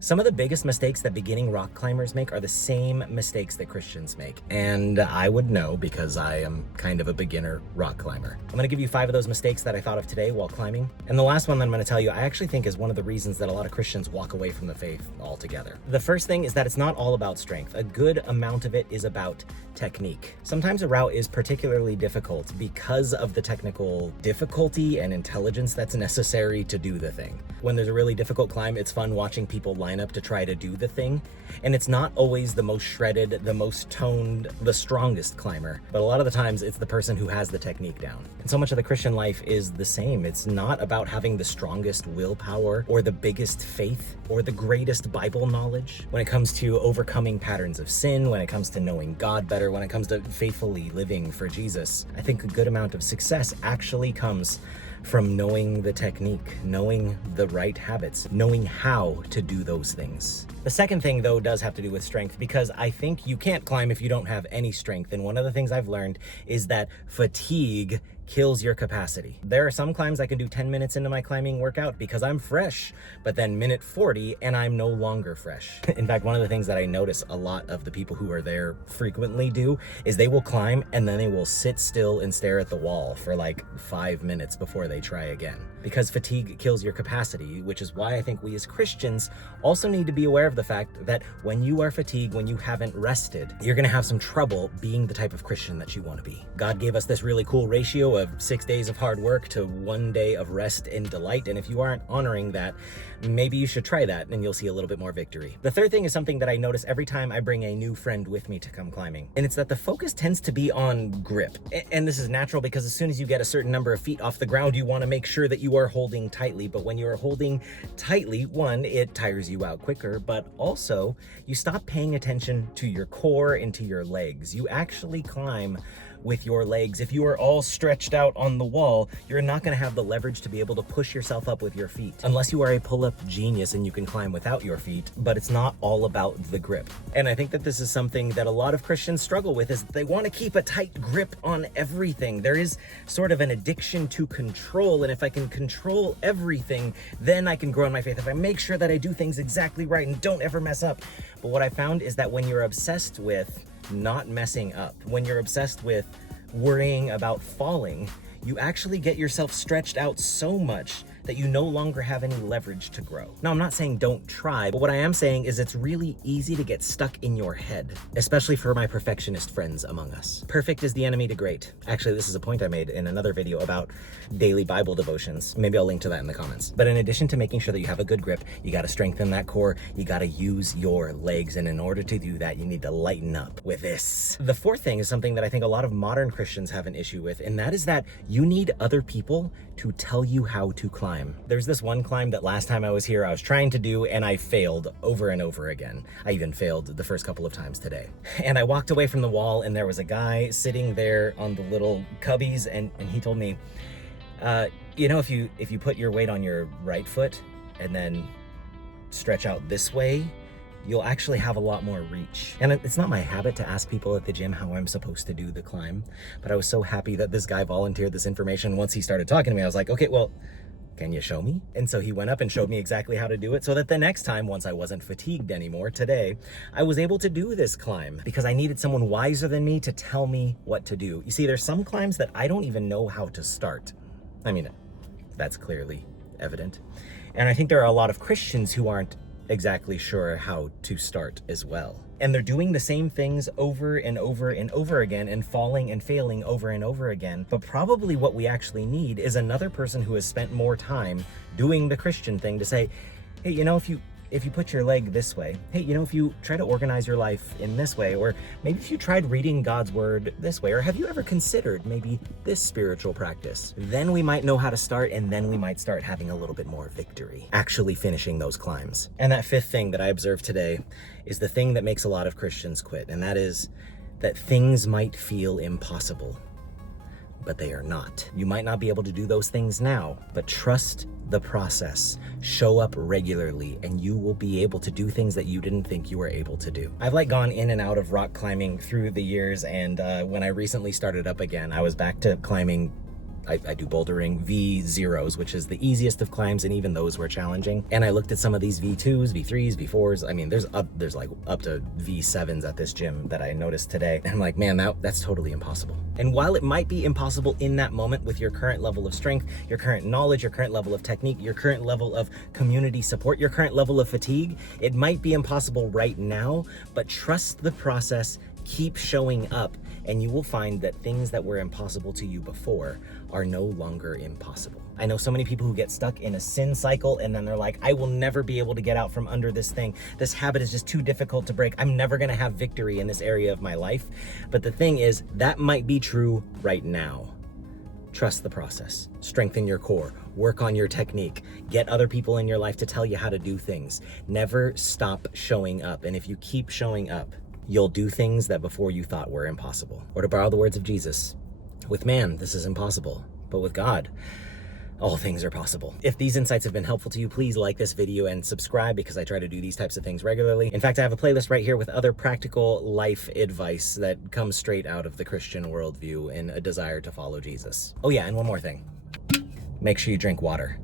Some of the biggest mistakes that beginning rock climbers make are the same mistakes that Christians make. And I would know because I am kind of a beginner rock climber. I'm gonna give you 5 of those mistakes that I thought of today while climbing. And the last one that I'm gonna tell you, I actually think is one of the reasons that a lot of Christians walk away from the faith altogether. The first thing is that it's not all about strength. A good amount of it is about technique. Sometimes a route is particularly difficult because of the technical difficulty and intelligence that's necessary to do the thing. When there's a really difficult climb, it's fun watching people line up to try to do the thing. And it's not always the most shredded, the most toned, the strongest climber, but a lot of the times it's the person who has the technique down. And so much of the Christian life is the same. It's not about having the strongest willpower or the biggest faith or the greatest Bible knowledge. When it comes to overcoming patterns of sin, when it comes to knowing God better, when it comes to faithfully living for Jesus, I think a good amount of success actually comes from knowing the technique, knowing the right habits, knowing how to do those things. The second thing, though, does have to do with strength, because I think you can't climb if you don't have any strength. And one of the things I've learned is that fatigue kills your capacity. There are some climbs I can do 10 minutes into my climbing workout because I'm fresh, but then minute 40 and I'm no longer fresh. In fact, one of the things that I notice a lot of the people who are there frequently do is they will climb and then they will sit still and stare at the wall for like 5 minutes before they try again. Because fatigue kills your capacity, which is why I think we as Christians also need to be aware of the fact that when you are fatigued, when you haven't rested, you're gonna have some trouble being the type of Christian that you wanna be. God gave us this really cool ratio of 6 days of hard work to 1 day of rest and delight. And if you aren't honoring that, maybe you should try that and you'll see a little bit more victory. The third thing is something that I notice every time I bring a new friend with me to come climbing. And it's that the focus tends to be on grip. And this is natural because as soon as you get a certain number of feet off the ground, you want to make sure that you are holding tightly. But when you are holding tightly, one, it tires you out quicker, but also you stop paying attention to your core and to your legs. You actually climb with your legs. If you are all stretched out on the wall, you're not going to have the leverage to be able to push yourself up with your feet. Unless you are a pull-up genius and you can climb without your feet, but it's not all about the grip. And I think that this is something that a lot of Christians struggle with, is they want to keep a tight grip on everything. There is sort of an addiction to control, and if I can control everything, then I can grow in my faith. If I make sure that I do things exactly right and don't ever mess up. But what I found is that when you're obsessed with not messing up, when you're obsessed with worrying about falling, you actually get yourself stretched out so much that you no longer have any leverage to grow. Now, I'm not saying don't try, but what I am saying is it's really easy to get stuck in your head, especially for my perfectionist friends among us. Perfect is the enemy to great. Actually, this is a point I made in another video about daily Bible devotions. Maybe I'll link to that in the comments. But in addition to making sure that you have a good grip, you gotta strengthen that core, you gotta use your legs, and in order to do that, you need to lighten up with this. The fourth thing is something that I think a lot of modern Christians have an issue with, and that is that you need other people to tell you how to climb. There's this one climb that last time I was here I was trying to do and I failed over and over again. I even failed the first couple of times today. And I walked away from the wall and there was a guy sitting there on the little cubbies and he told me, you know, if you put your weight on your right foot and then stretch out this way, you'll actually have a lot more reach. And it's not my habit to ask people at the gym how I'm supposed to do the climb, but I was so happy that this guy volunteered this information. Once he started talking to me, I was like, okay, well, can you show me? And so he went up and showed me exactly how to do it, so that the next time, once I wasn't fatigued anymore today, I was able to do this climb because I needed someone wiser than me to tell me what to do. You see, there's some climbs that I don't even know how to start. I mean, that's clearly evident. And I think there are a lot of Christians who aren't exactly sure how to start as well. And they're doing the same things over and over and over again and falling and failing over and over again. But probably what we actually need is another person who has spent more time doing the Christian thing to say, hey, you know, if you put your leg this way, hey, you know, if you try to organize your life in this way, or maybe if you tried reading God's word this way, or have you ever considered maybe this spiritual practice? Then we might know how to start, and then we might start having a little bit more victory, actually finishing those climbs. And that fifth thing that I observed today is the thing that makes a lot of Christians quit, and that is that things might feel impossible, but they are not. You might not be able to do those things now, but trust the process. Show up regularly and you will be able to do things that you didn't think you were able to do. I've gone in and out of rock climbing through the years, and when I recently started up again, I was back to climbing I do bouldering, V0s, which is the easiest of climbs, and even those were challenging. And I looked at some of these V2s, V3s, V4s. I mean, there's like up to V7s at this gym that I noticed today. And I'm like, man, that's totally impossible. And while it might be impossible in that moment with your current level of strength, your current knowledge, your current level of technique, your current level of community support, your current level of fatigue, it might be impossible right now, but trust the process, keep showing up, and you will find that things that were impossible to you before are no longer impossible. I know so many people who get stuck in a sin cycle, and then they're like, I will never be able to get out from under this thing. This habit is just too difficult to break. I'm never gonna have victory in this area of my life. But the thing is, that might be true right now. Trust the process, strengthen your core, work on your technique, get other people in your life to tell you how to do things. Never stop showing up. And if you keep showing up, you'll do things that before you thought were impossible. Or to borrow the words of Jesus, with man, this is impossible, but with God, all things are possible. If these insights have been helpful to you, please like this video and subscribe, because I try to do these types of things regularly. In fact, I have a playlist right here with other practical life advice that comes straight out of the Christian worldview and a desire to follow Jesus. Oh yeah, and one more thing. Make sure you drink water.